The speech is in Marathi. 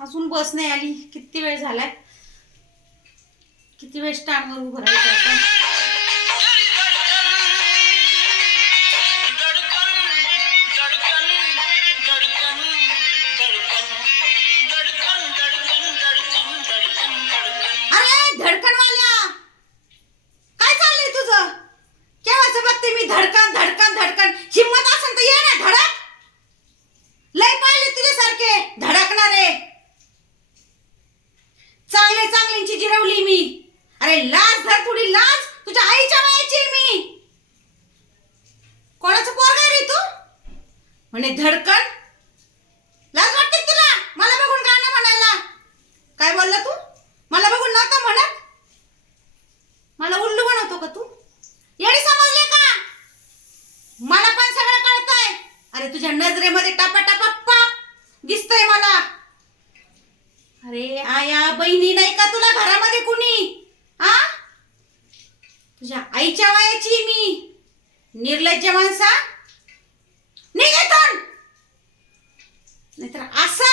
अजून बस नाही आली. किती वेळ झालाय? किती वेळ स्टँडवर उभं राहायचं आपण? अरे लाज धर थोडी लाज. तुझ्या आईच्या वयाची मी. कोणाचं पोरगा रे तू? म्हणे धडकन. लाज वाटते तुला? मला बघून गाणं म्हणायला? काय बोलला तू? मला बघून नव्हतं म्हणत. मला उल्लू बनवतो का तू? येडी समजले का? मला पण सगळं कळतंय. अरे तुझ्या नजरेमध्ये टपा टपा पाप दिसतंय मला. अरे. आया बहिणी नाही का तुला घरामध्ये कुणी? तुझ्या आईच्या वयाची मी. निर्लज्ज माणसा. निघेतून नाहीतर असं